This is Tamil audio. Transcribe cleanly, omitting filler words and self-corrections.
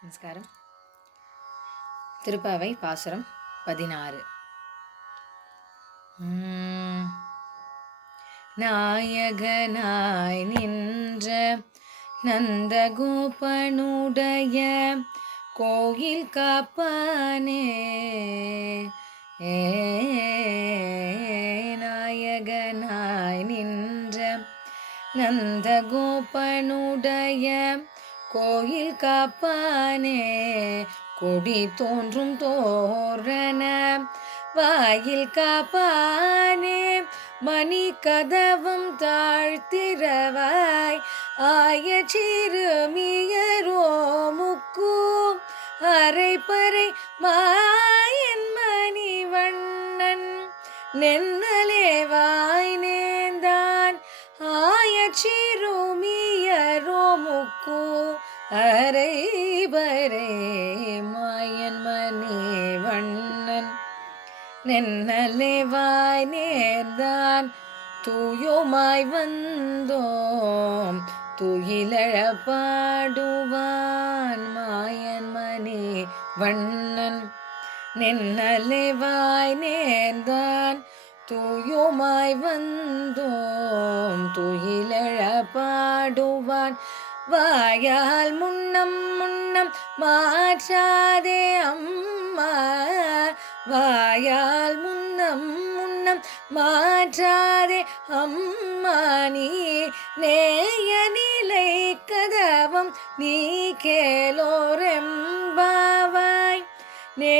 நமஸ்காரம். திருப்பாவை பாசுரம் 16. நாயகனாய் நின்ற நந்தகோபனுடைய கோயில் காப்பானே, நாயகனாய் நின்ற நந்தகோபனுடைய கோயில் காப்பானே, கொடி தோன்றும் தோரண வாயில் காப்பானே, மணி கதவம் தாழ்த்திரவாய் ஆய சிறுமியரோ முக்கு அரைப்பறை மாயன் மணி வண்ணன் நென்னலேவாய் நேர்ந்தான் ஆய சிறுமியரோ முக்கு அரைபறை மாயன் மணி வண்ணன் நென்னலேவாய் நேர்ந்தான் தூயோமாய் வந்தோம் துயிலழ பாடுவான் மாயன் மணி வண்ணன் நென்னலேவாய் நேர்ந்தான் தூயோமாய் வந்தோம் துயிலழ பாடுவான் வாயால் முன்னம் முன்னம் மாற்றாதே அம்மா, வாயால் முன்னம் முன்னம் மாற்றாதே அம்மா, நீ நேய நிலை கதவம் நீ கேளோரெம்பாவாய், நே